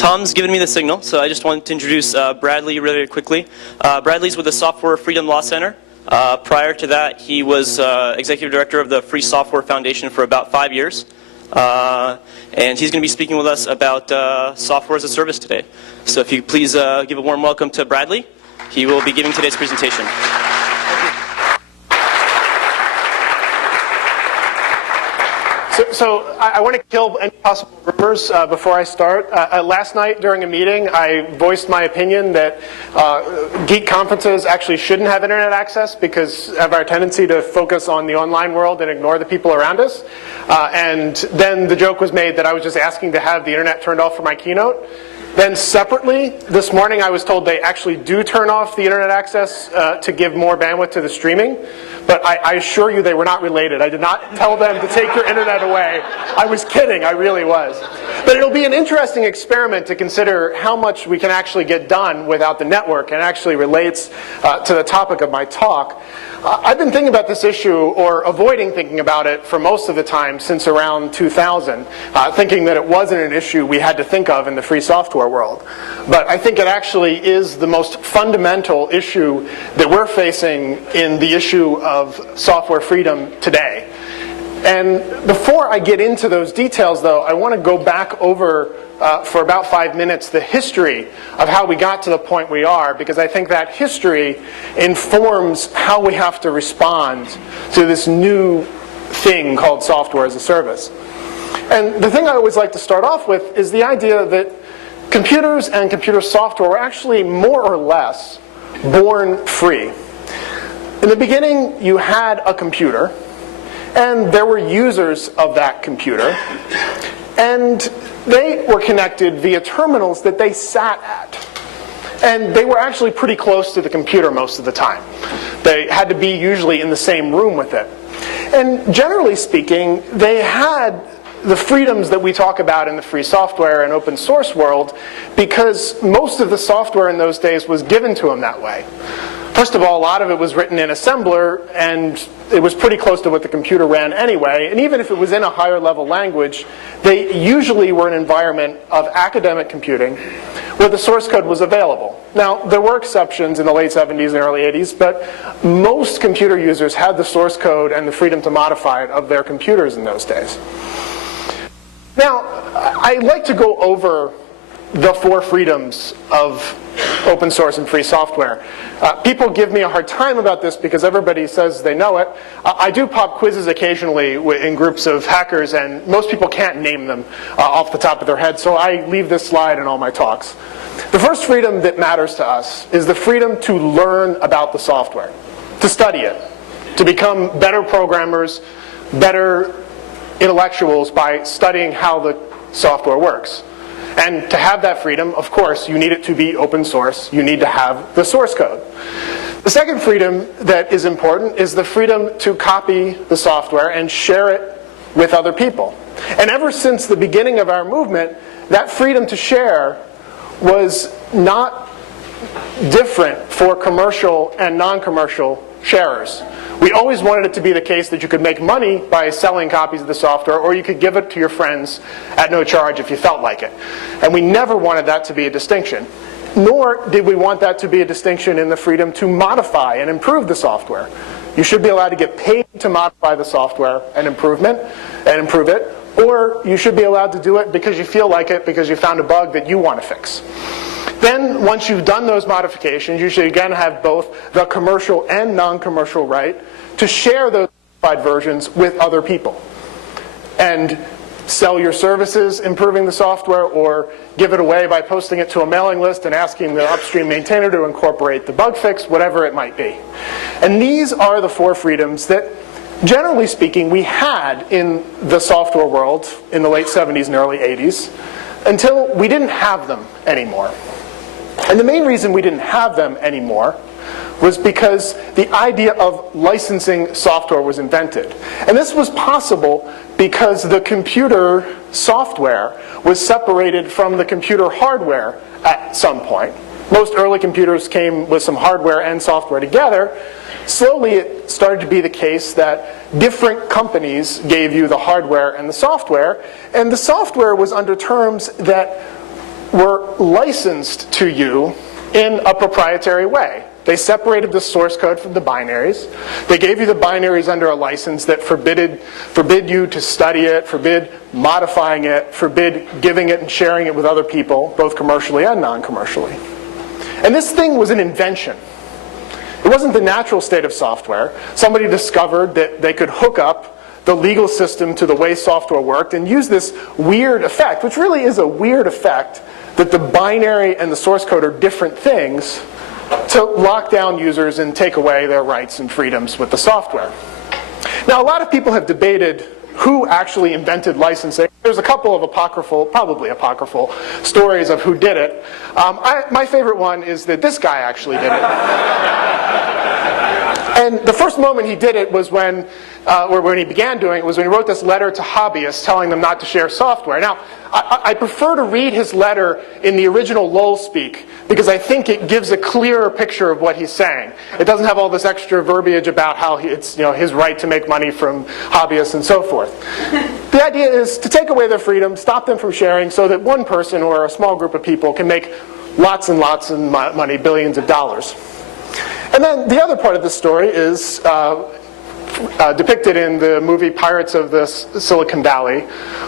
Tom's given me the signal, so I just wanted to introduce Bradley really quickly. Bradley's with the Software Freedom Law Center. Prior to that, he was Executive Director of the Free Software Foundation for about 5 years. And he's going to be speaking with us about software as a service today. So if you please give a warm welcome to Bradley. He will be giving today's presentation. So I want to kill any possible rumors before I start. Last night during a meeting, I voiced my opinion that geek conferences actually shouldn't have internet access because of our tendency to focus on the online world and ignore the people around us. And then the joke was made that I was just asking to have the internet turned off for my keynote. Then separately, this morning I was told they actually do turn off the internet access to give more bandwidth to the streaming. But I assure you they were not related. I did not tell them to take your internet away. I was kidding, I really was. But it'll be an interesting experiment to consider how much we can actually get done without the network, and actually relates to the topic of my talk. I've been thinking about this issue, or avoiding thinking about it, for most of the time since around 2000, thinking that it wasn't an issue we had to think of in the free software world. But I think it actually is the most fundamental issue that we're facing in the issue of software freedom today. And before I get into those details, though, I want to go back over for about 5 minutes the history of how we got to the point we are, because I think that history informs how we have to respond to this new thing called software as a service. And the thing I always like to start off with is the idea that computers and computer software were actually more or less born free. In the beginning, you had a computer, and there were users of that computer, and they were connected via terminals that they sat at. And they were actually pretty close to the computer most of the time. They had to be usually in the same room with it. And generally speaking, they had the freedoms that we talk about in the free software and open source world, because most of the software in those days was given to them that way. First of all, a lot of it was written in assembler, and it was pretty close to what the computer ran anyway. And even if it was in a higher level language, they usually were an environment of academic computing where the source code was available. Now, there were exceptions in the late 70s and early 80s, but most computer users had the source code and the freedom to modify it of their computers in those days. Now, I'd like to go over the 4 freedoms of open source and free software. People give me a hard time about this because everybody says they know it. I do pop quizzes occasionally in groups of hackers, and most people can't name them off the top of their head, so I leave this slide in all my talks. The first freedom that matters to us is the freedom to learn about the software, to study it, to become better programmers, better intellectuals by studying how the software works. And to have that freedom, of course, you need it to be open source. You need to have the source code. The second freedom that is important is the freedom to copy the software and share it with other people. And ever since the beginning of our movement, that freedom to share was not different for commercial and non-commercial sharers. We always wanted it to be the case that you could make money by selling copies of the software, or you could give it to your friends at no charge if you felt like it. And we never wanted that to be a distinction. Nor did we want that to be a distinction in the freedom to modify and improve the software. You should be allowed to get paid to modify the software and improve it, or you should be allowed to do it because you feel like it, because you found a bug that you want to fix. Then, once you've done those modifications, you should again have both the commercial and non-commercial right to share those modified versions with other people. And sell your services improving the software, or give it away by posting it to a mailing list and asking the upstream maintainer to incorporate the bug fix, whatever it might be. And these are the 4 freedoms that, generally speaking, we had in the software world in the late 70s and early 80s, until we didn't have them anymore. And the main reason we didn't have them anymore was because the idea of licensing software was invented. And this was possible because the computer software was separated from the computer hardware at some point. Most early computers came with some hardware and software together. Slowly it started to be the case that different companies gave you the hardware and the software, and the software was under terms that were licensed to you in a proprietary way. They separated the source code from the binaries. They gave you the binaries under a license that forbid you to study it, forbid modifying it, forbid giving it and sharing it with other people, both commercially and non-commercially. And this thing was an invention. It wasn't the natural state of software. Somebody discovered that they could hook up the legal system to the way software worked and use this weird effect, which really is a weird effect, that the binary and the source code are different things, to lock down users and take away their rights and freedoms with the software. Now, a lot of people have debated who actually invented licensing. There's a couple of apocryphal, probably apocryphal, stories of who did it. My favorite one is that this guy actually did it. And the first moment he did it was when he began doing it was when he wrote this letter to hobbyists telling them not to share software. Now, I prefer to read his letter in the original lull speak because I think it gives a clearer picture of what he's saying. It doesn't have all this extra verbiage about how it's his right to make money from hobbyists and so forth. The idea is to take away their freedom, stop them from sharing so that one person or a small group of people can make lots and lots of money, billions of dollars. And then the other part of the story is depicted in the movie Pirates of the Silicon Valley,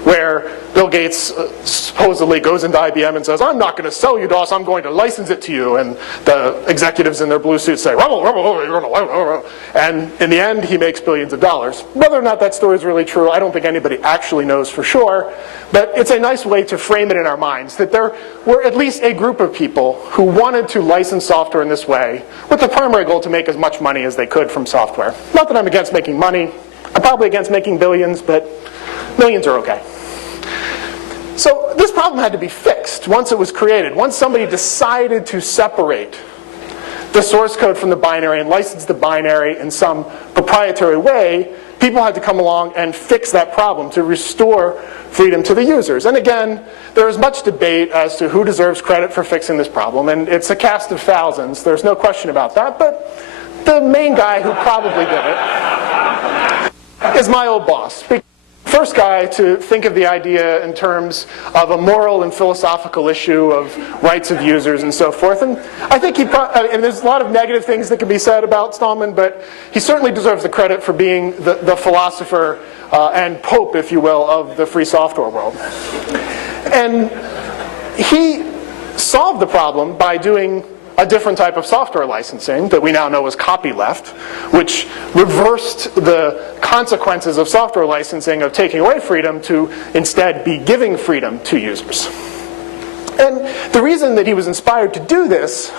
where Bill Gates supposedly goes into IBM and says, "I'm not going to sell you DOS, I'm going to license it to you." And the executives in their blue suits say, "Rebel, rebel, rebel." And in the end, he makes billions of dollars. Whether or not that story is really true, I don't think anybody actually knows for sure. But it's a nice way to frame it in our minds, that there were at least a group of people who wanted to license software in this way, with the primary goal to make as much money as they could from software. Not that I'm against making money. I'm probably against making billions, but millions are okay. So this problem had to be fixed once it was created. Once somebody decided to separate the source code from the binary and license the binary in some proprietary way, people had to come along and fix that problem to restore freedom to the users. And again, there is much debate as to who deserves credit for fixing this problem, and it's a cast of thousands. There's no question about that, but the main guy who probably did it is my old boss. First guy to think of the idea in terms of a moral and philosophical issue of rights of users and so forth. And I think and there's a lot of negative things that can be said about Stallman, but he certainly deserves the credit for being the philosopher and pope, if you will, of the free software world. And he solved the problem by doing a different type of software licensing that we now know as copyleft, which reversed the consequences of software licensing of taking away freedom to instead be giving freedom to users. And the reason that he was inspired to do this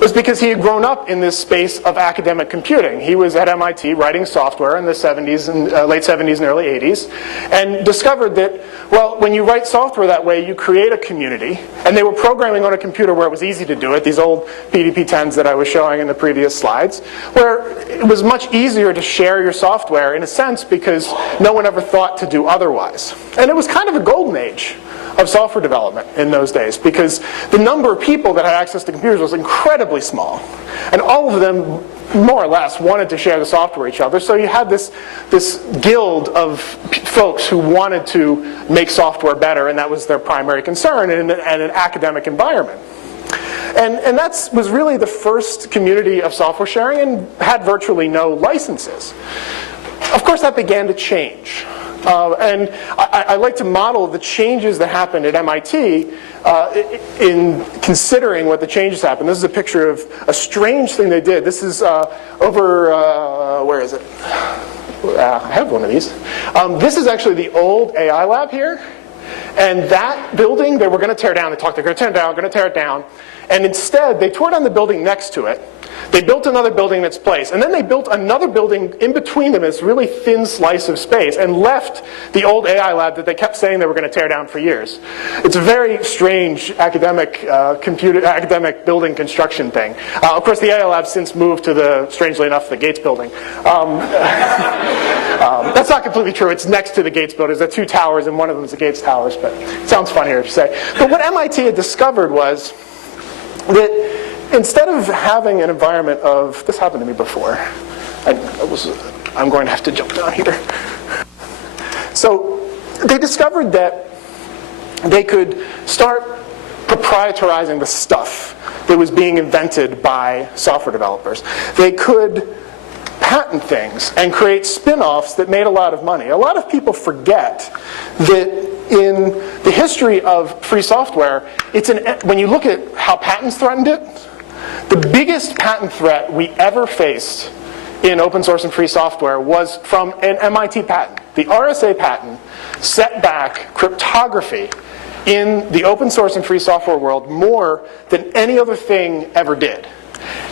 was because he had grown up in this space of academic computing. He was at MIT writing software in the 70s and late 70s and early 80s, and discovered that, well, when you write software that way, you create a community. And they were programming on a computer where it was easy to do it, these old PDP-10s that I was showing in the previous slides, where it was much easier to share your software in a sense because no one ever thought to do otherwise. And it was kind of a golden age of software development in those days, because the number of people that had access to computers was incredibly small. And all of them, more or less, wanted to share the software with each other. So you had this guild of folks who wanted to make software better, and that was their primary concern in an academic environment. And that was really the first community of software sharing, and had virtually no licenses. Of course, that began to change. And I like to model the changes that happened at MIT in considering what the changes happened. This is a picture of a strange thing they did. This is over, where is it? I have one of these. This is actually the old AI lab here. And that building they were going to tear down. They talked, they're going to tear it down, going to tear it down. And instead, they tore down the building next to it. They built another building in its place. And then they built another building in between them, this really thin slice of space, and left the old AI lab that they kept saying they were going to tear down for years. It's a very strange academic academic building construction thing. Of course, the AI lab since moved to the, strangely enough, the Gates building. That's not completely true. It's next to the Gates building. There's two towers, and one of them is the Gates towers, but it sounds funnier to say. But what MIT had discovered was that instead of having an environment of, this happened to me before. I'm going to have to jump down here. So they discovered that they could start proprietarizing the stuff that was being invented by software developers. They could patent things and create spin-offs that made a lot of money. A lot of people forget that in the history of free software, when you look at how patents threatened it, the biggest patent threat we ever faced in open source and free software was from an MIT patent. The RSA patent set back cryptography in the open source and free software world more than any other thing ever did.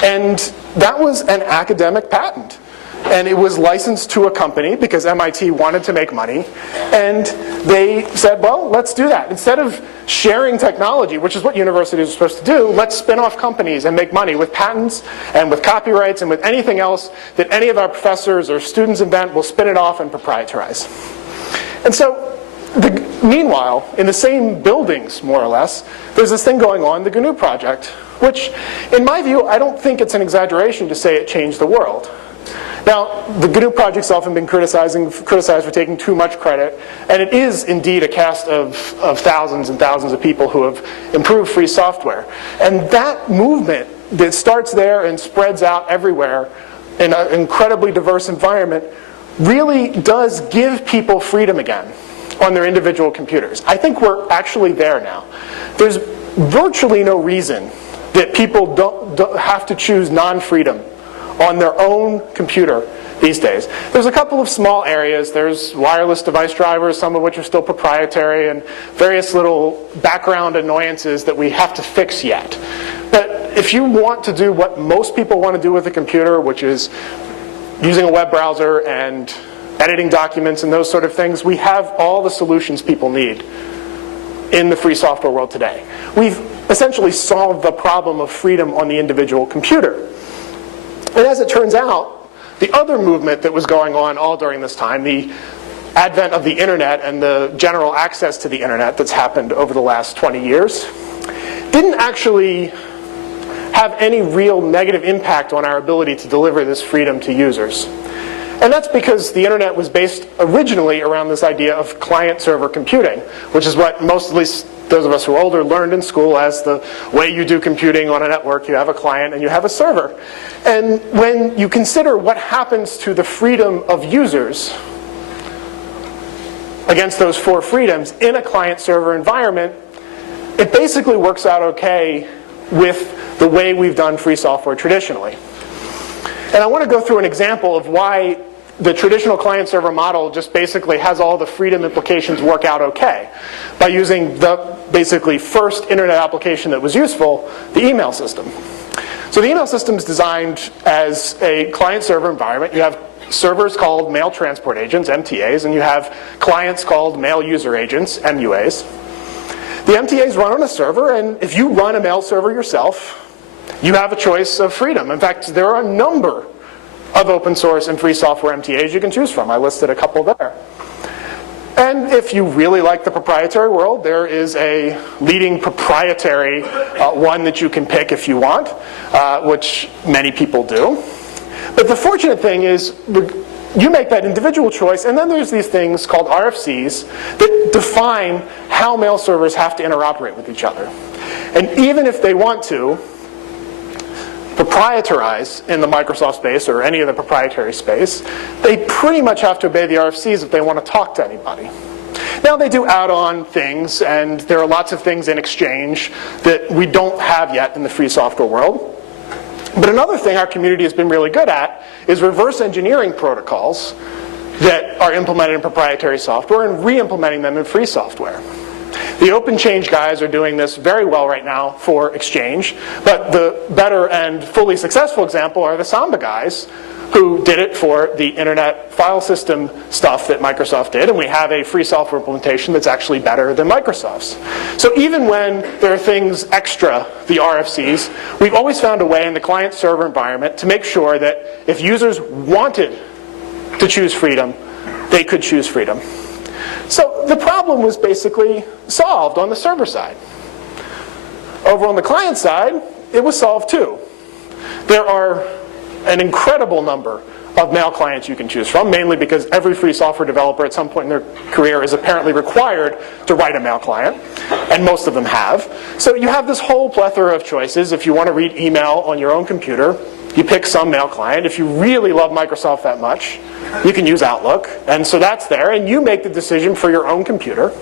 And that was an academic patent. And it was licensed to a company because MIT wanted to make money. And they said, well, let's do that. Instead of sharing technology, which is what universities are supposed to do, let's spin off companies and make money with patents and with copyrights and with anything else that any of our professors or students invent. We'll spin it off and proprietarize. And so, meanwhile, in the same buildings, more or less, there's this thing going on, the GNU project, which, in my view, I don't think it's an exaggeration to say it changed the world. Now, the GNU project's often been criticized for taking too much credit, and it is indeed a cast of thousands and thousands of people who have improved free software. And that movement that starts there and spreads out everywhere in an incredibly diverse environment really does give people freedom again on their individual computers. I think we're actually there now. There's virtually no reason that people don't have to choose non-freedom on their own computer these days. There's a couple of small areas. There's wireless device drivers, some of which are still proprietary, and various little background annoyances that we have to fix yet. But if you want to do what most people want to do with a computer, which is using a web browser and editing documents and those sort of things, we have all the solutions people need in the free software world today. We've essentially solved the problem of freedom on the individual computer. And as it turns out, the other movement that was going on all during this time, the advent of the internet and the general access to the internet that's happened over the last 20 years, didn't actually have any real negative impact on our ability to deliver this freedom to users. And that's because the internet was based originally around this idea of client-server computing, which is what most, at least those of us who are older, learned in school as the way you do computing on a network. You have a client and you have a server. And when you consider what happens to the freedom of users against those four freedoms in a client-server environment, it basically works out okay with the way we've done free software traditionally. And I want to go through an example of why the traditional client-server model just basically has all the freedom implications work out okay by using the basically first internet application that was useful, the email system. So the email system is designed as a client-server environment. You have servers called mail transport agents, MTAs, and you have clients called mail user agents, MUAs. The MTAs run on a server, and if you run a mail server yourself, you have a choice of freedom. In fact, there are a number of open source and free software MTAs you can choose from. I listed a couple there. And if you really like the proprietary world, there is a leading proprietary one that you can pick if you want, which many people do. But the fortunate thing is you make that individual choice, and then there's these things called RFCs that define how mail servers have to interoperate with each other. And even if they want to proprietarize in the Microsoft space or any of the proprietary space, they pretty much have to obey the RFCs if they want to talk to anybody. Now they do add-on things, and there are lots of things in Exchange that we don't have yet in the free software world. But another thing our community has been really good at is reverse engineering protocols that are implemented in proprietary software and re-implementing them in free software. The Open Change guys are doing this very well right now for Exchange, but the better and fully successful example are the Samba guys, who did it for the internet file system stuff that Microsoft did, and we have a free software implementation that's actually better than Microsoft's. So even when there are things extra, the RFCs, we've always found a way in the client-server environment to make sure that if users wanted to choose freedom, they could choose freedom. So the problem was basically solved on the server side. Over on the client side, it was solved too. There are an incredible number of mail clients you can choose from, mainly because every free software developer at some point in their career is apparently required to write a mail client. and most of them have. So you have this whole plethora of choices. If you want to read email on your own computer, you pick some mail client. If you really love Microsoft that much, you can use Outlook. And so that's there, and you make the decision for your own computer.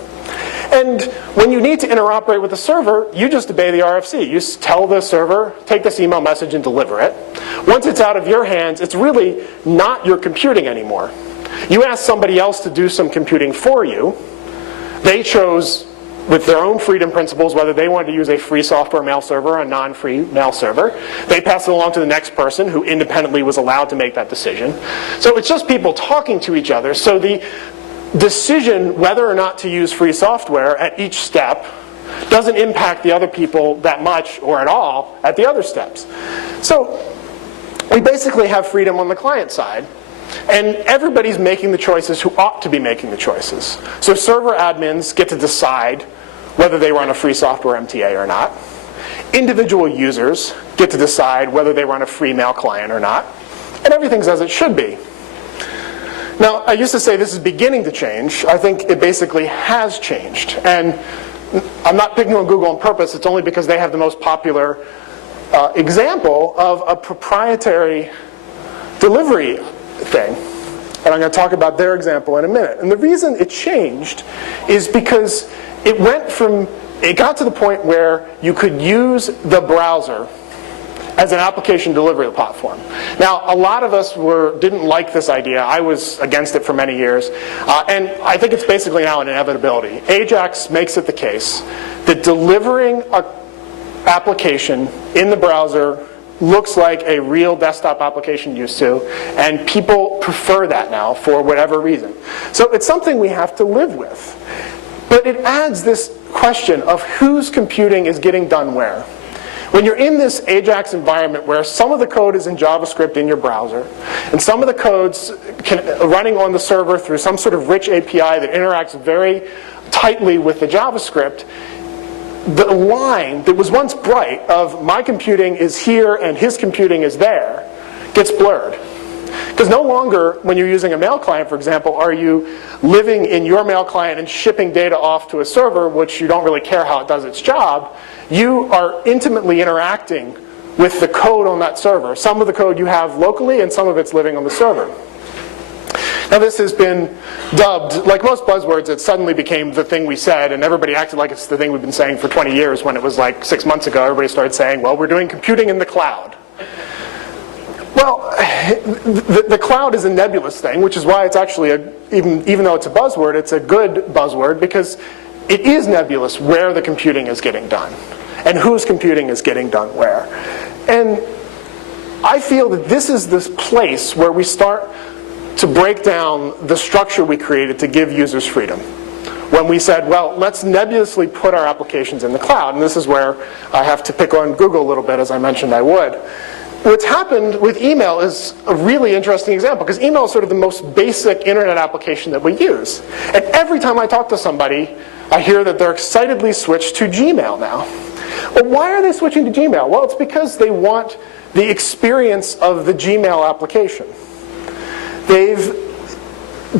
And when you need to interoperate with the server, you just obey the RFC. You tell the server, take this email message and deliver it. Once it's out of your hands, it's really not your computing anymore. You ask somebody else to do some computing for you. They chose, with their own freedom principles, whether they wanted to use a free software mail server or a non-free mail server. They passed it along to the next person who independently was allowed to make that decision. So it's just people talking to each other. So the decision whether or not to use free software at each step doesn't impact the other people that much or at all at the other steps. So we basically have freedom on the client side, and everybody's making the choices who ought to be making the choices. So server admins get to decide whether they run a free software MTA or not. Individual users get to decide whether they run a free mail client or not. And everything's as it should be. Now, I used to say this is beginning to change. I think it basically has changed. And I'm not picking on Google on purpose. It's only because they have the most popular example of a proprietary delivery thing. And I'm going to talk about their example in a minute. And the reason it changed is because it got to the point where you could use the browser as an application delivery platform. Now, a lot of us didn't like this idea. I was against it for many years. And I think it's basically now an inevitability. AJAX makes it the case that delivering an application in the browser looks like a real desktop application used to, and people prefer that now for whatever reason. So it's something we have to live with. But it adds this question of whose computing is getting done where. When you're in this AJAX environment where some of the code is in JavaScript in your browser, and some of the code's running on the server through some sort of rich API that interacts very tightly with the JavaScript, the line that was once bright of my computing is here and his computing is there gets blurred. Because no longer, when you're using a mail client, for example, are you living in your mail client and shipping data off to a server, which you don't really care how it does its job. You are intimately interacting with the code on that server. Some of the code you have locally, and some of it's living on the server. Now this has been dubbed, like most buzzwords, it suddenly became the thing we said, and everybody acted like it's the thing we've been saying for 20 years, when it was like 6 months ago, everybody started saying, well, we're doing computing in the cloud. Well, the cloud is a nebulous thing, which is why it's actually, even though it's a buzzword, it's a good buzzword, because it is nebulous where the computing is getting done, and whose computing is getting done where. And I feel that this is this place where we start to break down the structure we created to give users freedom. When we said, well, let's nebulously put our applications in the cloud, and this is where I have to pick on Google a little bit, as I mentioned I would. What's happened with email is a really interesting example, because email is sort of the most basic internet application that we use. And every time I talk to somebody, I hear that they're excitedly switched to Gmail now. Well, why are they switching to Gmail? Well, it's because they want the experience of the Gmail application. They've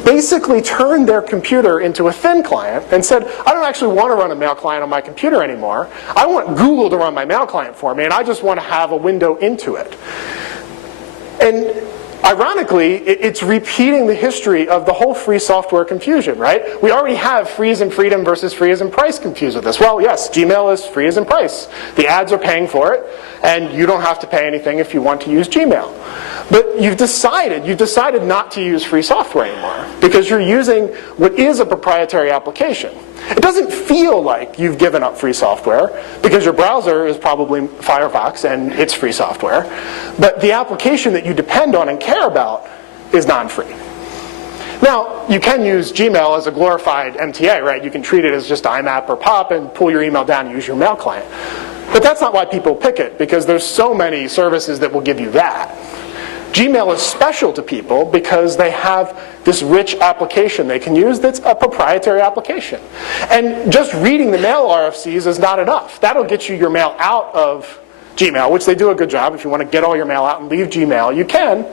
basically turned their computer into a thin client and said, I don't actually want to run a mail client on my computer anymore. I want Google to run my mail client for me, and I just want to have a window into it. And ironically, it's repeating the history of the whole free software confusion, right? We already have free as in freedom versus free as in price confused with this. Well, yes, Gmail is free as in price. The ads are paying for it, and you don't have to pay anything if you want to use Gmail. But you've decided not to use free software anymore, because you're using what is a proprietary application. It doesn't feel like you've given up free software, because your browser is probably Firefox and it's free software. But the application that you depend on and care about is non-free. Now, you can use Gmail as a glorified MTA, right? You can treat it as just IMAP or POP and pull your email down and use your mail client. But that's not why people pick it, because there's so many services that will give you that. Gmail is special to people because they have this rich application they can use that's a proprietary application. And just reading the mail RFCs is not enough. That'll get you your mail out of Gmail, which they do a good job. If you want to get all your mail out and leave Gmail, you can.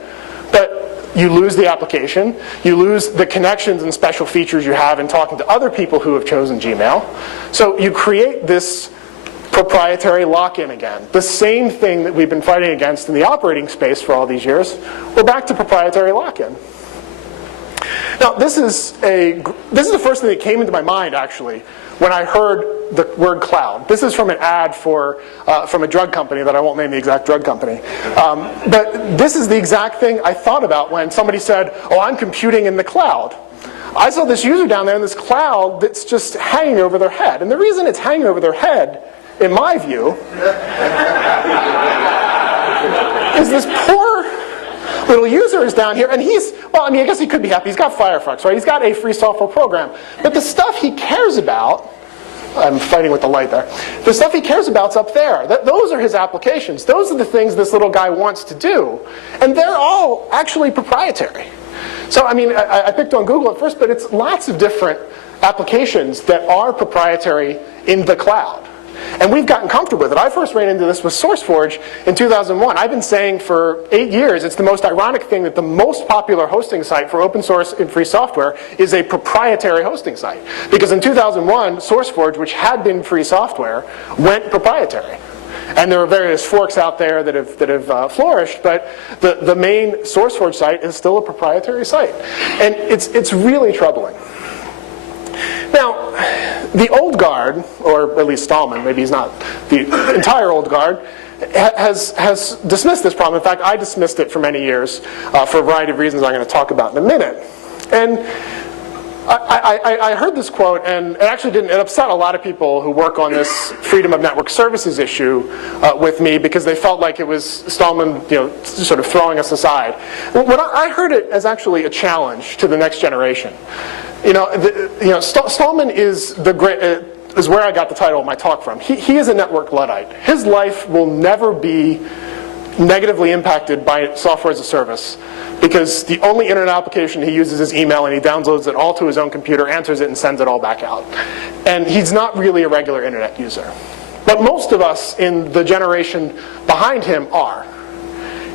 But you lose the application, you lose the connections and special features you have in talking to other people who have chosen Gmail. So you create this proprietary lock-in again. The same thing that we've been fighting against in the operating space for all these years. We're back to proprietary lock-in. Now, this is the first thing that came into my mind, actually, when I heard the word cloud. This is from an ad from a drug company that I won't name the exact drug company. But this is the exact thing I thought about when somebody said, oh, I'm computing in the cloud. I saw this user down there in this cloud that's just hanging over their head. And the reason it's hanging over their head, in my view, is this poor little user is down here, and I guess he could be happy. He's got Firefox, right? He's got a free software program. But the stuff he cares about, I'm fighting with the light there. The stuff he cares about's up there. Those are his applications. Those are the things this little guy wants to do. And they're all actually proprietary. So, I mean, I picked on Google at first, but it's lots of different applications that are proprietary in the cloud. And we've gotten comfortable with it. I first ran into this with SourceForge in 2001. I've been saying for 8 years it's the most ironic thing that the most popular hosting site for open source and free software is a proprietary hosting site. Because in 2001, SourceForge, which had been free software, went proprietary. And there are various forks out there that have flourished, but the main SourceForge site is still a proprietary site. And it's really troubling. Now, the old guard, or at least Stallman, maybe he's not the entire old guard, has dismissed this problem. In fact, I dismissed it for many years for a variety of reasons I'm going to talk about in a minute. And I heard this quote, and it upset a lot of people who work on this freedom of network services issue with me because they felt like it was Stallman, sort of throwing us aside. When I heard it as actually a challenge to the next generation. Stallman is is where I got the title of my talk from. He is a network Luddite. His life will never be negatively impacted by software as a service because the only internet application he uses is email, and he downloads it all to his own computer, answers it, and sends it all back out. And he's not really a regular internet user. But most of us in the generation behind him are.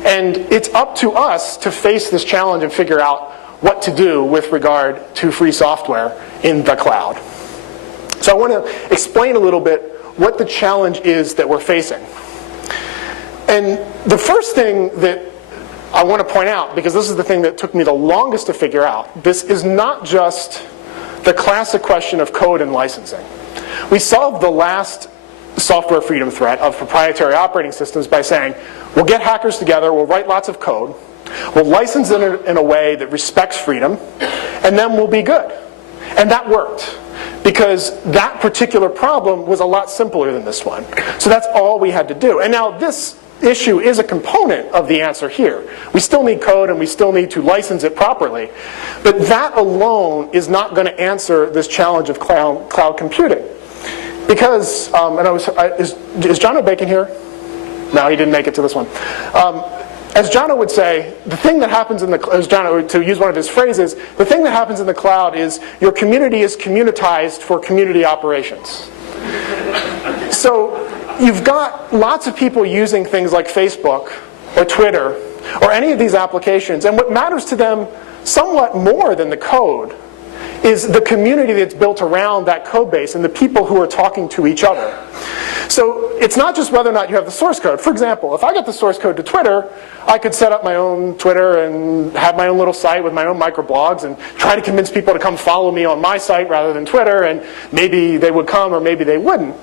And it's up to us to face this challenge and figure out what to do with regard to free software in the cloud. So I want to explain a little bit what the challenge is that we're facing. And the first thing that I want to point out, because this is the thing that took me the longest to figure out, this is not just the classic question of code and licensing. We solved the last software freedom threat of proprietary operating systems by saying, we'll get hackers together, we'll write lots of code, we'll license it in a way that respects freedom, and then we'll be good. And that worked, because that particular problem was a lot simpler than this one. So that's all we had to do. And now this issue is a component of the answer here. We still need code, and we still need to license it properly. But that alone is not going to answer this challenge of cloud computing. Because, is John O'Bacon here? No, he didn't make it to this one. As Jono would say, the thing that happens in to use one of his phrases, the thing that happens in the cloud is your community is communitized for community operations. So you've got lots of people using things like Facebook or Twitter or any of these applications, and what matters to them somewhat more than the code is the community that's built around that code base and the people who are talking to each other. So it's not just whether or not you have the source code. For example, if I get the source code to Twitter, I could set up my own Twitter and have my own little site with my own microblogs and try to convince people to come follow me on my site rather than Twitter, and maybe they would come or maybe they wouldn't.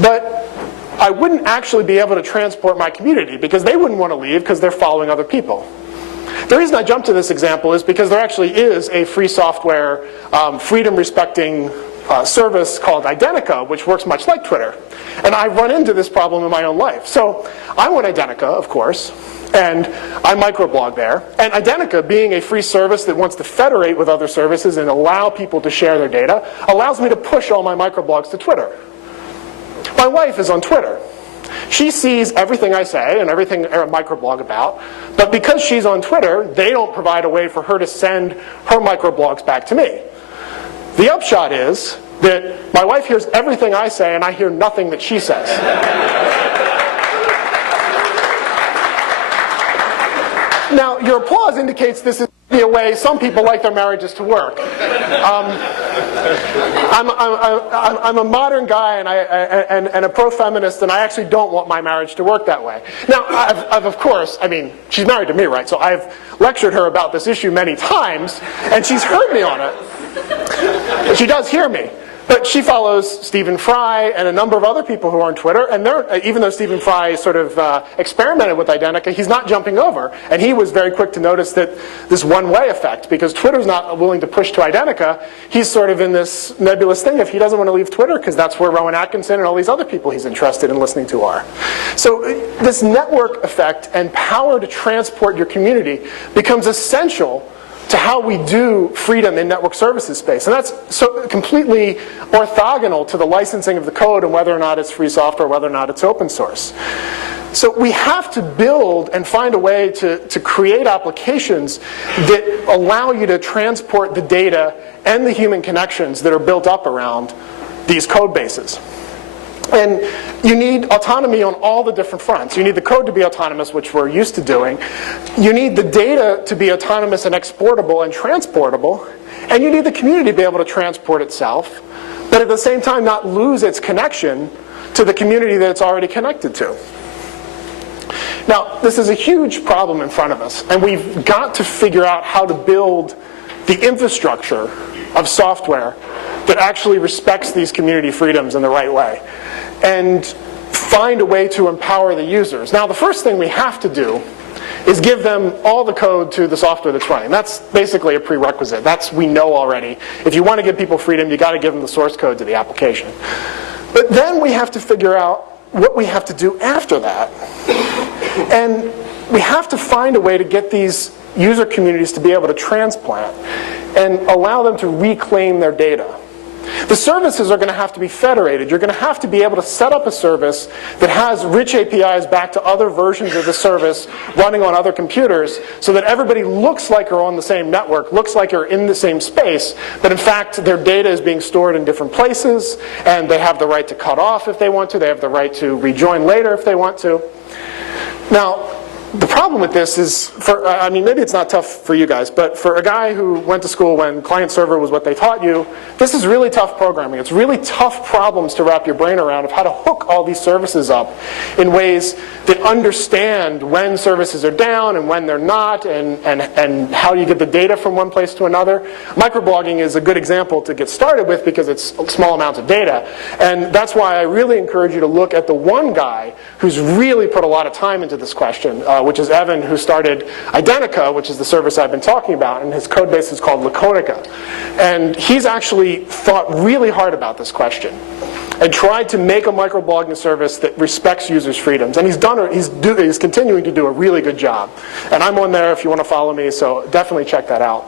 But I wouldn't actually be able to transport my community because they wouldn't want to leave because they're following other people. The reason I jumped to this example is because there actually is a free software, freedom-respecting service called Identica, which works much like Twitter. And I run into this problem in my own life. So I'm on Identica, of course, and I microblog there. And Identica, being a free service that wants to federate with other services and allow people to share their data, allows me to push all my microblogs to Twitter. My wife is on Twitter. She sees everything I say and everything I microblog about, but because she's on Twitter, they don't provide a way for her to send her microblogs back to me. The upshot is that my wife hears everything I say and I hear nothing that she says. Now, you're applause indicates this is the way some people like their marriages to work. I'm a modern guy and a pro-feminist, and I actually don't want my marriage to work that way. Now, I've of course, I mean, she's married to me, right? So I've lectured her about this issue many times, and she's heard me on it. She does hear me. But she follows Stephen Fry and a number of other people who are on Twitter, and even though Stephen Fry sort of experimented with Identica, he's not jumping over. And he was very quick to notice that this one-way effect, because Twitter's not willing to push to Identica, he's sort of in this nebulous thing if he doesn't want to leave Twitter, because that's where Rowan Atkinson and all these other people he's interested in listening to are. So this network effect and power to transport your community becomes essential to how we do freedom in network services space. And that's so completely orthogonal to the licensing of the code and whether or not it's free software, whether or not it's open source. So we have to build and find a way to create applications that allow you to transport the data and the human connections that are built up around these code bases. And you need autonomy on all the different fronts. You need the code to be autonomous, which we're used to doing. You need the data to be autonomous and exportable and transportable. And you need the community to be able to transport itself, but at the same time not lose its connection to the community that it's already connected to. Now, this is a huge problem in front of us, and we've got to figure out how to build the infrastructure of software that actually respects these community freedoms in the right way, and find a way to empower the users. Now, the first thing we have to do is give them all the code to the software that's running. That's basically a prerequisite. That's we know already. If you want to give people freedom, you got to give them the source code to the application. But then we have to figure out what we have to do after that. And we have to find a way to get these user communities to be able to transplant and allow them to reclaim their data. The services are going to have to be federated. You're going to have to be able to set up a service that has rich APIs back to other versions of the service running on other computers so that everybody looks like they're on the same network, looks like they're in the same space, but in fact their data is being stored in different places, and they have the right to cut off if they want to. They have the right to rejoin later if they want to. Now, the problem with this is, I mean, maybe it's not tough for you guys, but for a guy who went to school when client-server was what they taught you, this is really tough programming. It's really tough problems to wrap your brain around of how to hook all these services up in ways that understand when services are down and when they're not, and how you get the data from one place to another. Microblogging is a good example to get started with because it's small amounts of data. And that's why I really encourage you to look at the one guy who's really put a lot of time into this question, which is Evan, who started Identica, which is the service I've been talking about, and his code base is called Laconica. And he's actually thought really hard about this question and tried to make a microblogging service that respects users' freedoms. And he's continuing to do a really good job. And I'm on there if you want to follow me, so definitely check that out.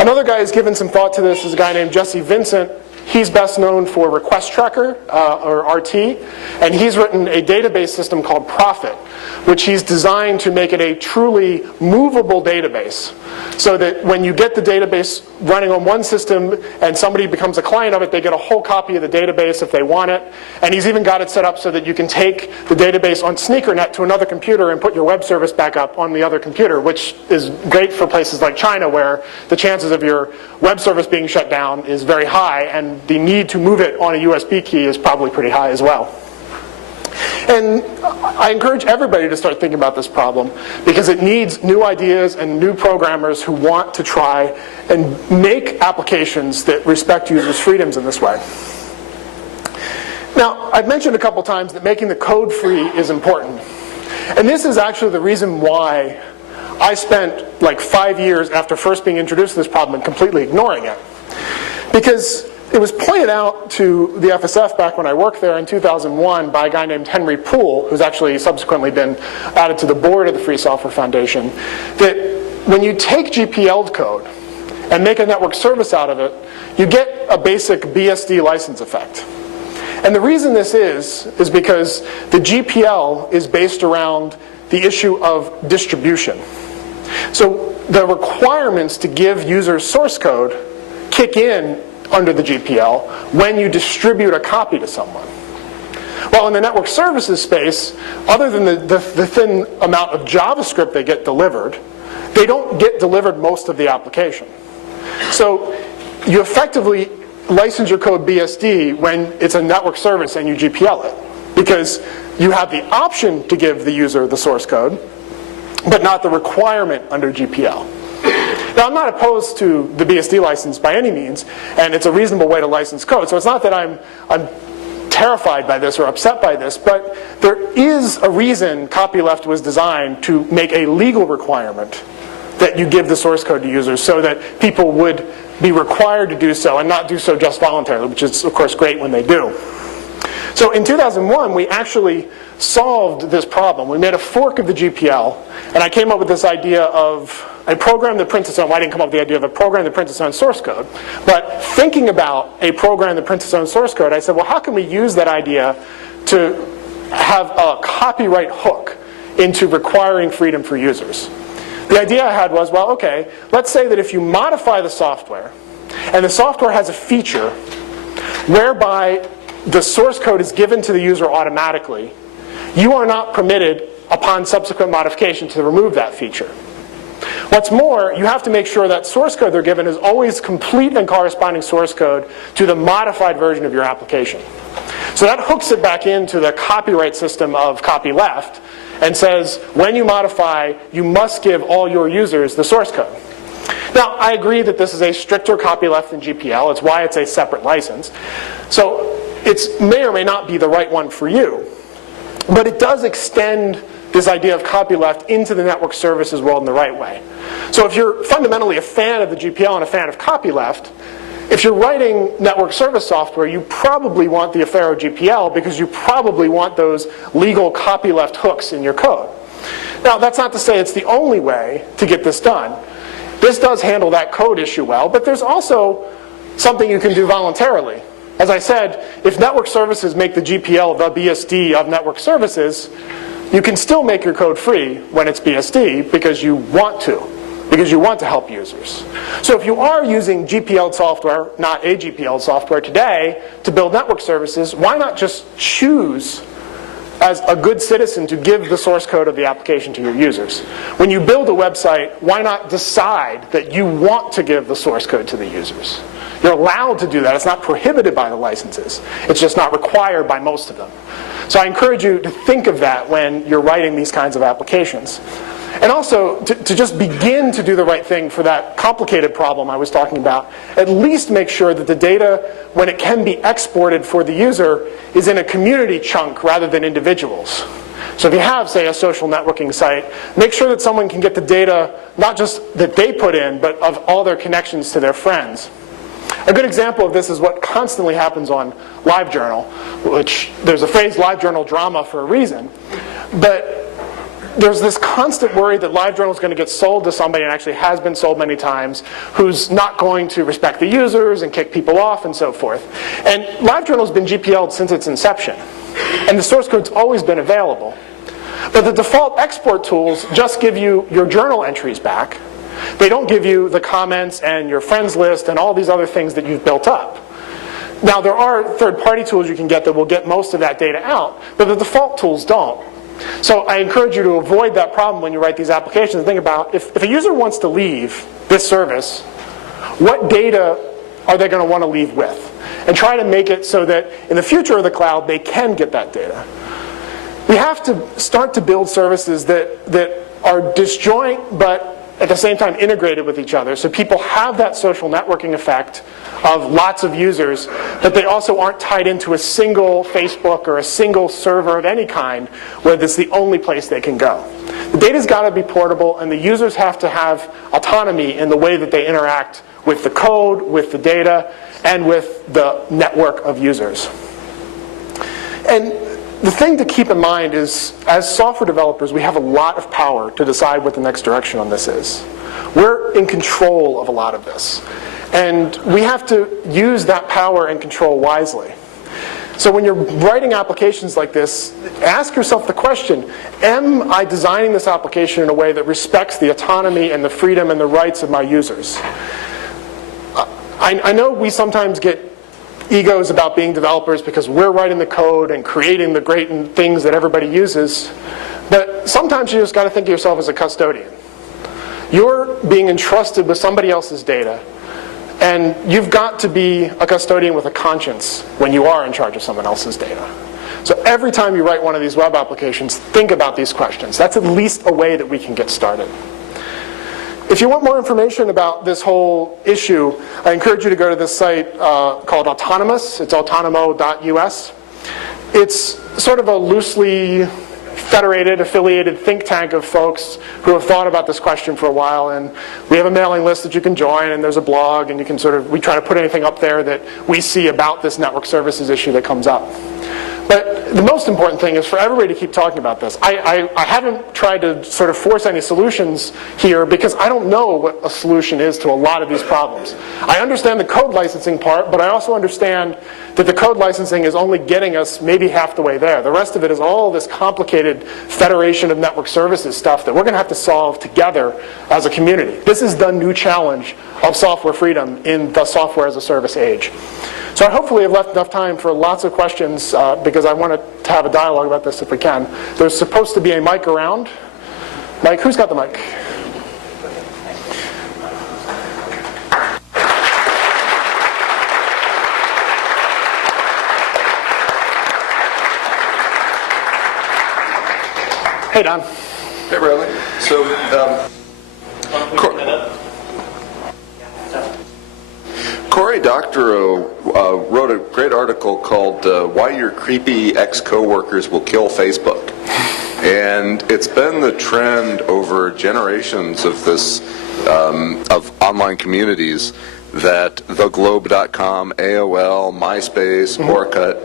Another guy who's given some thought to this is a guy named Jesse Vincent. He's best known for Request Tracker, or RT, and he's written a database system called Prophet, which he's designed to make it a truly movable database, so that when you get the database running on one system and somebody becomes a client of it, they get a whole copy of the database if they want it. And he's even got it set up so that you can take the database on SneakerNet to another computer and put your web service back up on the other computer, which is great for places like China, where the chances of your web service being shut down is very high, and the need to move it on a USB key is probably pretty high as well. And I encourage everybody to start thinking about this problem, because it needs new ideas and new programmers who want to try and make applications that respect users' freedoms in this way. Now, I've mentioned a couple times that making the code free is important. And this is actually the reason why I spent like 5 years after first being introduced to this problem and completely ignoring it. Because it was pointed out to the FSF back when I worked there in 2001 by a guy named Henry Poole, who's actually subsequently been added to the board of the Free Software Foundation, that when you take GPL code and make a network service out of it, you get a basic BSD license effect. And the reason this is because the GPL is based around the issue of distribution. So the requirements to give users source code kick in under the GPL when you distribute a copy to someone. Well, in the network services space, other than the thin amount of JavaScript they get delivered, they don't get delivered most of the application. So you effectively license your code BSD when it's a network service and you GPL it, because you have the option to give the user the source code, but not the requirement under GPL. Now, I'm not opposed to the BSD license by any means, and it's a reasonable way to license code. So it's not that I'm terrified by this or upset by this, but there is a reason copyleft was designed to make a legal requirement that you give the source code to users so that people would be required to do so and not do so just voluntarily, which is, of course, great when they do. So in 2001, we actually solved this problem. We made a fork of the GPL, and I came up with this idea of a program that prints its own. Well, I didn't come up with the idea of a program that prints its own source code. But thinking about a program that prints its own source code, I said, well, how can we use that idea to have a copyright hook into requiring freedom for users? The idea I had was, well, okay, let's say that if you modify the software, and the software has a feature whereby the source code is given to the user automatically, you are not permitted, upon subsequent modification, to remove that feature. What's more, you have to make sure that source code they're given is always complete and corresponding source code to the modified version of your application. So that hooks it back into the copyright system of copyleft and says, when you modify, you must give all your users the source code. Now, I agree that this is a stricter copyleft than GPL. It's why it's a separate license. So it may or may not be the right one for you. But it does extend this idea of copyleft into the network services world in the right way. So if you're fundamentally a fan of the GPL and a fan of copyleft, if you're writing network service software, you probably want the Affero GPL because you probably want those legal copyleft hooks in your code. Now, that's not to say it's the only way to get this done. This does handle that code issue well, but there's also something you can do voluntarily. As I said, if network services make the GPL the BSD of network services, you can still make your code free when it's BSD because you want to help users. So if you are using GPL software, not AGPL software today, to build network services, why not just choose as a good citizen to give the source code of the application to your users? When you build a website, why not decide that you want to give the source code to the users? You're allowed to do that. It's not prohibited by the licenses. It's just not required by most of them. So I encourage you to think of that when you're writing these kinds of applications. And also, to just begin to do the right thing for that complicated problem I was talking about, at least make sure that the data, when it can be exported for the user, is in a community chunk rather than individuals. So if you have, say, a social networking site, make sure that someone can get the data, not just that they put in, but of all their connections to their friends. A good example of this is what constantly happens on LiveJournal, which there's a phrase LiveJournal drama for a reason. But there's this constant worry that LiveJournal is going to get sold to somebody, and actually has been sold many times, who's not going to respect the users and kick people off and so forth. And LiveJournal has been GPL'd since its inception. And the source code's always been available. But the default export tools just give you your journal entries back. They don't give you the comments and your friends list and all these other things that you've built up. Now, there are third-party tools you can get that will get most of that data out, but the default tools don't. So I encourage you to avoid that problem when you write these applications and think about, if a user wants to leave this service, what data are they going to want to leave with? And try to make it so that in the future of the cloud, they can get that data. We have to start to build services that are disjoint, but at the same time integrated with each other, so people have that social networking effect of lots of users, but they also aren't tied into a single Facebook or a single server of any kind where that's the only place they can go. The data's got to be portable, and the users have to have autonomy in the way that they interact with the code, with the data, and with the network of users. And the thing to keep in mind is, as software developers, we have a lot of power to decide what the next direction on this is. We're in control of a lot of this. And we have to use that power and control wisely. So when you're writing applications like this, ask yourself the question, am I designing this application in a way that respects the autonomy and the freedom and the rights of my users? I know we sometimes get egos about being developers because we're writing the code and creating the great things that everybody uses. But sometimes you just got to think of yourself as a custodian. You're being entrusted with somebody else's data, and you've got to be a custodian with a conscience when you are in charge of someone else's data. So every time you write one of these web applications, think about these questions. That's at least a way that we can get started. If you want more information about this whole issue, I encourage you to go to this site called Autonomous. It's autonomo.us. It's sort of a loosely federated, affiliated think tank of folks who have thought about this question for a while, and we have a mailing list that you can join, and there's a blog, and you can we try to put anything up there that we see about this network services issue that comes up. But the most important thing is for everybody to keep talking about this. I haven't tried to sort of force any solutions here because I don't know what a solution is to a lot of these problems. I understand the code licensing part, but I also understand that the code licensing is only getting us maybe half the way there. The rest of it is all this complicated federation of network services stuff that we're going to have to solve together as a community. This is the new challenge of software freedom in the software as a service age. So I hopefully have left enough time for lots of questions because I want to have a dialogue about this if we can. There's supposed to be a mic around. Mike, who's got the mic? Hey, Don. Hey, Bradley. So, Cory Doctorow wrote a great article called Why Your Creepy Ex-Coworkers Will Kill Facebook. And it's been the trend over generations of this, of online communities, that theglobe.com, AOL, MySpace, Orkut,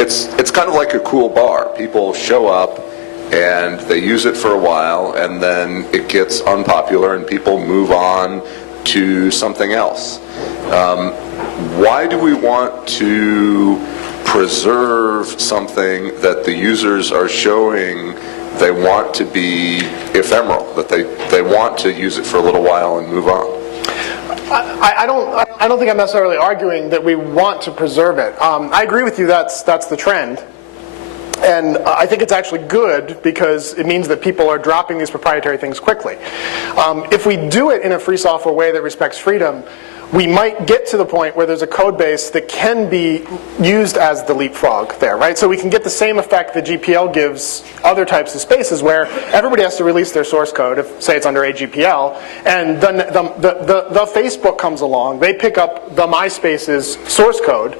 it's kind of like a cool bar. People show up and they use it for a while, and then it gets unpopular and people move on to something else. Why do we want to preserve something that the users are showing they want to be ephemeral, that they want to use it for a little while and move on? I don't think I'm necessarily arguing that we want to preserve it. I agree with you that's the trend. And I think it's actually good because it means that people are dropping these proprietary things quickly. If we do it in a free software way that respects freedom, we might get to the point where there's a code base that can be used as the leapfrog there, right? So we can get the same effect that GPL gives other types of spaces where everybody has to release their source code, if say it's under AGPL, and then the Facebook comes along, they pick up the MySpace's source code,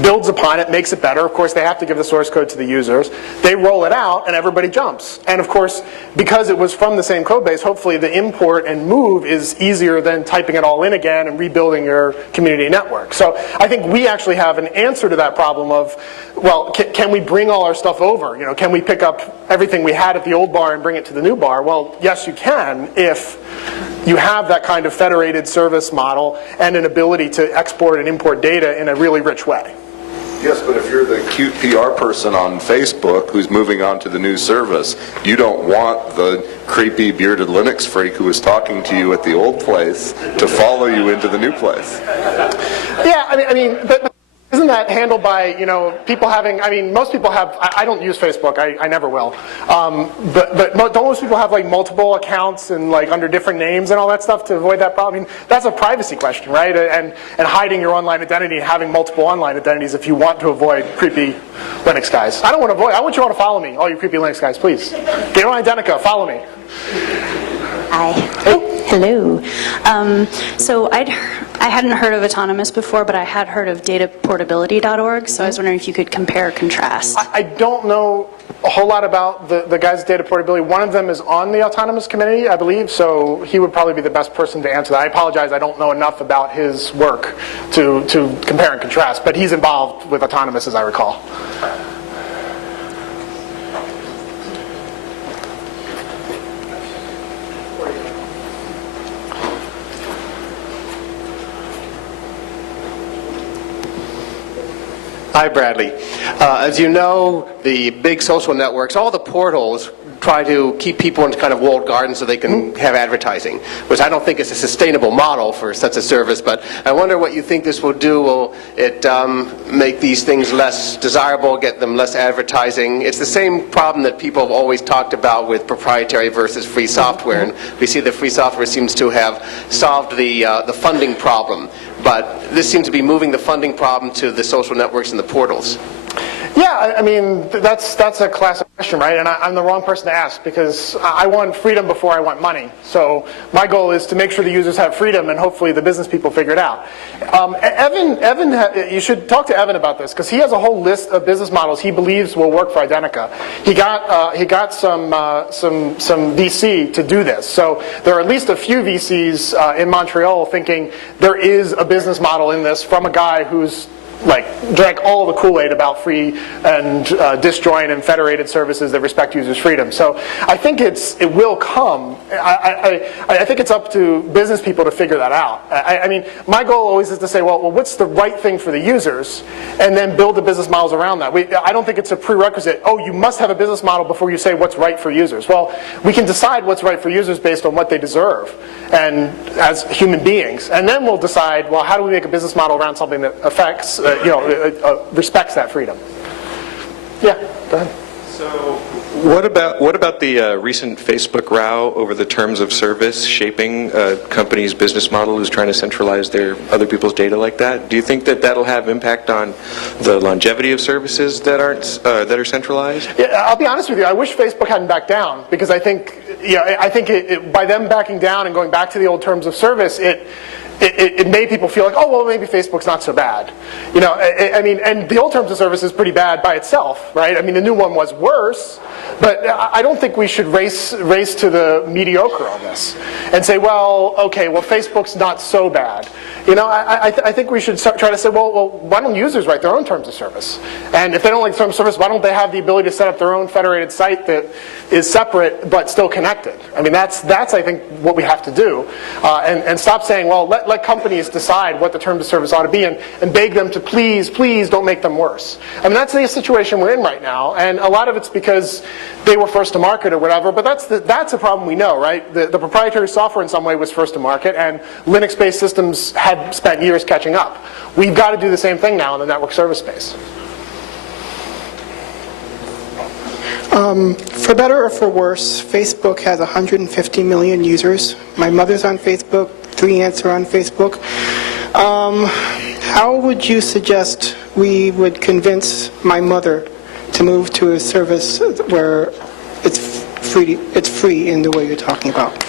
builds upon it, makes it better. Of course, they have to give the source code to the users. They roll it out, and everybody jumps. And of course, because it was from the same code base, hopefully the import and move is easier than typing it all in again and rebuilding your community network. So I think we actually have an answer to that problem of, well, can we bring all our stuff over? You know, can we pick up everything we had at the old bar and bring it to the new bar? Well, yes, you can if you have that kind of federated service model and an ability to export and import data in a really rich way. Yes, but if you're the cute PR person on Facebook who's moving on to the new service, you don't want the creepy bearded Linux freak who was talking to you at the old place to follow you into the new place. Yeah, I mean, but isn't that handled by, you know, people having, I mean, most people have, I don't use Facebook, I never will, but don't most people have like multiple accounts and like under different names and all that stuff to avoid that problem? I mean, that's a privacy question, right? And hiding your online identity and having multiple online identities if you want to avoid creepy Linux guys. I don't want to avoid, I want you all to follow me, all you creepy Linux guys, please. Get on Identica, follow me. Hi. Oh, hello. So I hadn't heard of Autonomous before, but I had heard of dataportability.org, so I was wondering if you could compare or contrast. I don't know a whole lot about the guys at Data Portability. One of them is on the Autonomous committee, I believe, so he would probably be the best person to answer that. I apologize, I don't know enough about his work to compare and contrast, but he's involved with Autonomous, as I recall. Hi, Bradley. As you know, the big social networks, all the portals try to keep people in kind of walled gardens so they can have advertising, which I don't think is a sustainable model for such a service. But I wonder what you think this will do. Will it make these things less desirable, get them less advertising? It's the same problem that people have always talked about with proprietary versus free software, and we see that free software seems to have solved the funding problem, but this seems to be moving the funding problem to the social networks and the portals. Yeah, I mean, that's a classic question, right? And I'm the wrong person to ask, because I want freedom before I want money. So my goal is to make sure the users have freedom, and hopefully the business people figure it out. Evan, you should talk to Evan about this, because he has a whole list of business models he believes will work for Identica. He got some VC to do this. So there are at least a few VCs in Montreal thinking there is a business model in this from a guy who's drank all the Kool-Aid about free and disjoint and federated services that respect users' freedom. So I think it will come. I think it's up to business people to figure that out. I mean, my goal always is to say, well, what's the right thing for the users, and then build the business models around that. I don't think it's a prerequisite, oh, you must have a business model before you say what's right for users. Well, we can decide what's right for users based on what they deserve, and as human beings. And then we'll decide, well, how do we make a business model around something that affects respects that freedom. Yeah, go ahead. So what about the recent Facebook row over the terms of service shaping a company's business model who's trying to centralize their other people's data like that? Do you think that that'll have impact on the longevity of services that are centralized? Yeah, I'll be honest with you. I wish Facebook hadn't backed down, because I think by them backing down and going back to the old terms of service, it made people feel like, oh, well, maybe Facebook's not so bad. I mean, and the old terms of service is pretty bad by itself, right? I mean, the new one was worse, but I don't think we should race to the mediocre on this and say, well, okay, well, Facebook's not so bad. I think we should try to say, well, why don't users write their own terms of service? And if they don't like terms of service, why don't they have the ability to set up their own federated site that is separate but still connected? I mean, that's I think, what we have to do. And stop saying, well, let companies decide what the terms of service ought to be, and beg them to please don't make them worse. I mean, that's the situation we're in right now, and a lot of it's because they were first to market or whatever, but that's a problem we know, right? The proprietary software in some way was first to market, and Linux-based systems had spent years catching up. We've got to do the same thing now in the network service space. For better or for worse, Facebook has 150 million users. My mother's on Facebook, 3 aunts are on Facebook. How would you suggest we would convince my mother to move to a service where it's free in the way you're talking about?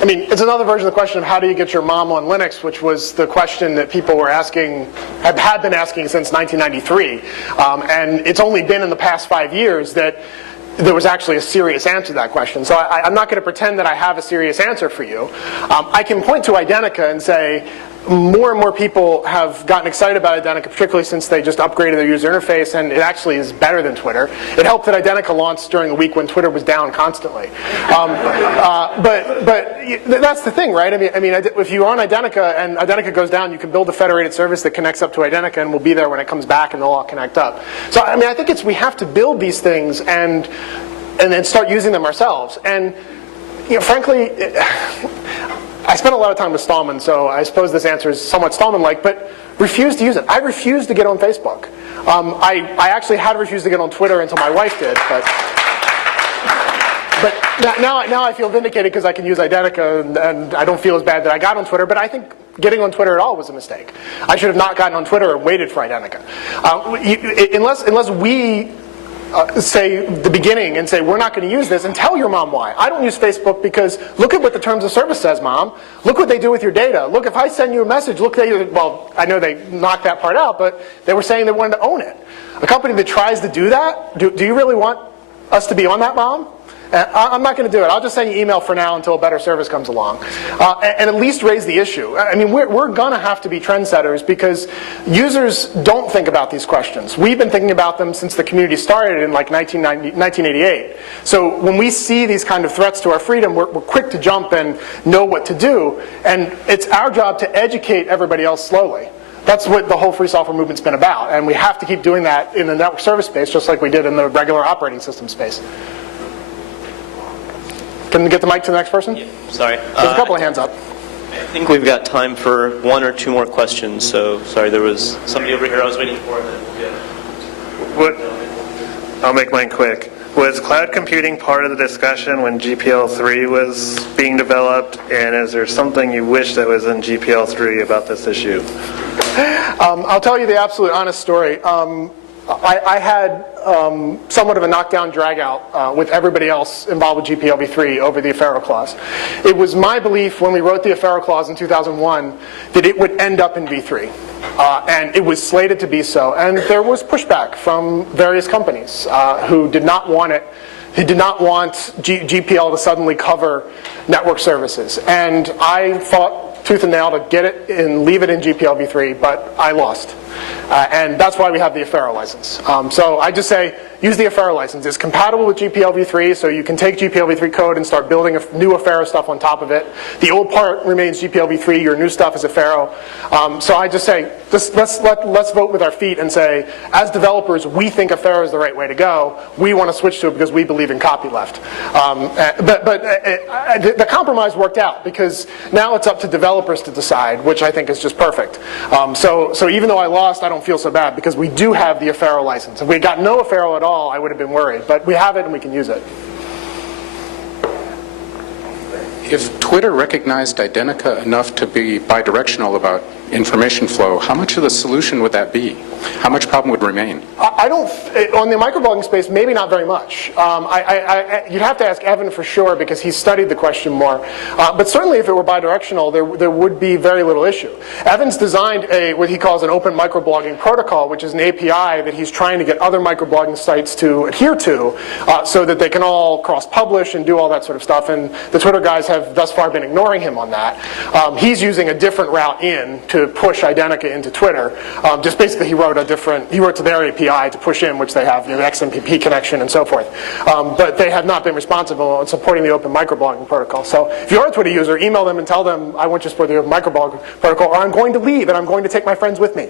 I mean, it's another version of the question of how do you get your mom on Linux, which was the question that people were asking, had been asking since 1993. And it's only been in the past 5 years that there was actually a serious answer to that question. So I'm not going to pretend that I have a serious answer for you. I can point to Identica and say, more and more people have gotten excited about Identica, particularly since they just upgraded their user interface, and it actually is better than Twitter. It helped that Identica launched during a week when Twitter was down constantly. But that's the thing, right? I mean, if you're on Identica and Identica goes down, you can build a federated service that connects up to Identica and will be there when it comes back, and they'll all connect up. So I mean, I think we have to build these things and then start using them ourselves. And frankly, I spent a lot of time with Stallman, so I suppose this answer is somewhat Stallman-like, but refuse to use it. I refuse to get on Facebook. I actually had refused to get on Twitter until my wife did, but now I feel vindicated because I can use Identica, and I don't feel as bad that I got on Twitter, but I think getting on Twitter at all was a mistake. I should have not gotten on Twitter and waited for Identica. Unless we say the beginning and say we're not going to use this, and tell your mom why. I don't use Facebook because look at what the terms of service says, Mom. Look what they do with your data. Look, if I send you a message, well, I know they knocked that part out, but they were saying they wanted to own it. A company that tries to do that, do you really want us to be on that, Mom? I'm not going to do it. I'll just send you email for now until a better service comes along. And at least raise the issue. I mean, we're going to have to be trendsetters because users don't think about these questions. We've been thinking about them since the community started in like 1988. So when we see these kind of threats to our freedom, we're quick to jump and know what to do. And it's our job to educate everybody else slowly. That's what the whole free software movement's been about. And we have to keep doing that in the network service space just like we did in the regular operating system space. Can we get the mic to the next person? Sorry. There's a couple of hands up. I think we've got time for one or two more questions. So sorry, there was somebody over here I was waiting for. And then we'll get... What? I'll make mine quick. Was cloud computing part of the discussion when GPL3 was being developed, and is there something you wish that was in GPL3 about this issue? I'll tell you the absolute honest story. I had somewhat of a knockdown drag-out with everybody else involved with GPLv3 over the Affero clause. It was my belief when we wrote the Affero clause in 2001 that it would end up in v3. And it was slated to be so. And there was pushback from various companies who did not want it. He did not want GPL to suddenly cover network services. And I fought tooth and nail to get it and leave it in GPLv3, but I lost. And that's why we have the Affero license. So I just say, use the Affero license. It's compatible with GPLv3, so you can take GPLv3 code and start building new Affero stuff on top of it. The old part remains GPLv3, your new stuff is Affero. So I just say, let's vote with our feet and say, as developers, we think Affero is the right way to go. We want to switch to it because we believe in copyleft. The compromise worked out because now it's up to developers to decide, which I think is just perfect. So even though I lost, I don't feel so bad because we do have the Affero license. If we got no Affero at all, I would have been worried. But we have it and we can use it. If Twitter recognized Identica enough to be bidirectional about information flow, how much of the solution would that be? How much problem would remain? I don't, on the microblogging space, maybe not very much. You'd have to ask Evan for sure because he's studied the question more. But certainly if it were bidirectional, there would be very little issue. Evan's designed what he calls an open microblogging protocol, which is an API that he's trying to get other microblogging sites to adhere to so that they can all cross-publish and do all that sort of stuff. And the Twitter guys have thus far been ignoring him on that. He's using a different route in to push Identica into Twitter. Just basically he wrote to their API to push in, which they have, the XMPP connection and so forth. But they have not been responsible in supporting the open microblogging protocol. So if you're a Twitter user, email them and tell them, I want you to support the open microblogging protocol, or I'm going to leave and I'm going to take my friends with me.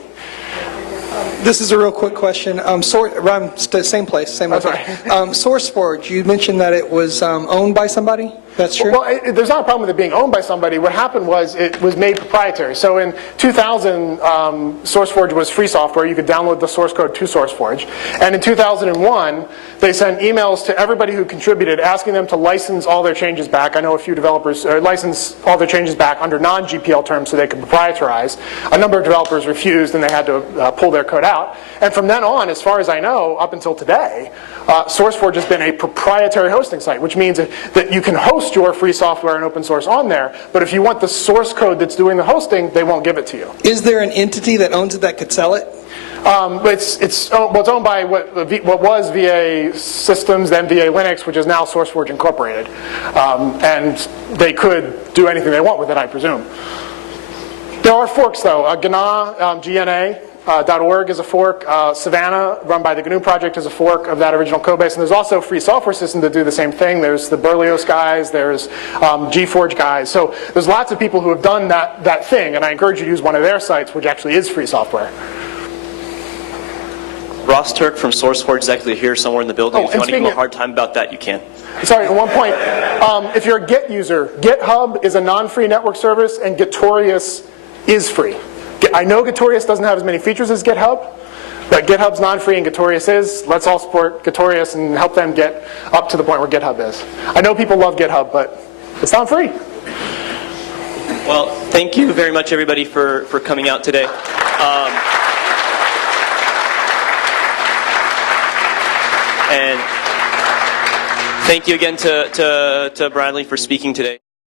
This is a real quick question. Same place, same location. SourceForge, you mentioned that it was owned by somebody? That's true? Well, there's not a problem with it being owned by somebody. What happened was it was made proprietary. So in 2000, SourceForge was free software. You could download the source code to SourceForge. And in 2001, they sent emails to everybody who contributed asking them to license all their changes back. I know a few developers license all their changes back under non-GPL terms so they could proprietarize. A number of developers refused and they had to pull their code out. And from then on, as far as I know, up until today, SourceForge has been a proprietary hosting site, which means that you can host your free software and open source on there, but if you want the source code that's doing the hosting, they won't give it to you. Is there an entity that owns it that could sell it? It's owned by what was VA Systems, then VA Linux, which is now SourceForge Incorporated. And they could do anything they want with it, I presume. There are forks, though. GNA. .org is a fork. Savannah, run by the GNU project, is a fork of that original code base. And there's also free software systems that do the same thing. There's the Berlioz guys, there's GForge guys. So there's lots of people who have done that thing, and I encourage you to use one of their sites, which actually is free software. Ross Turk from SourceForge is actually here somewhere in the building. If you want to give him a hard time about that, you can. Sorry, at one point, if you're a Git user, GitHub is a non-free network service, and Gitorious is free. I know Gitorious doesn't have as many features as GitHub, but GitHub's non-free and Gitorious is. Let's all support Gitorious and help them get up to the point where GitHub is. I know people love GitHub, but it's not free. Well, thank you very much, everybody, for coming out today. And thank you again to Bradley for speaking today.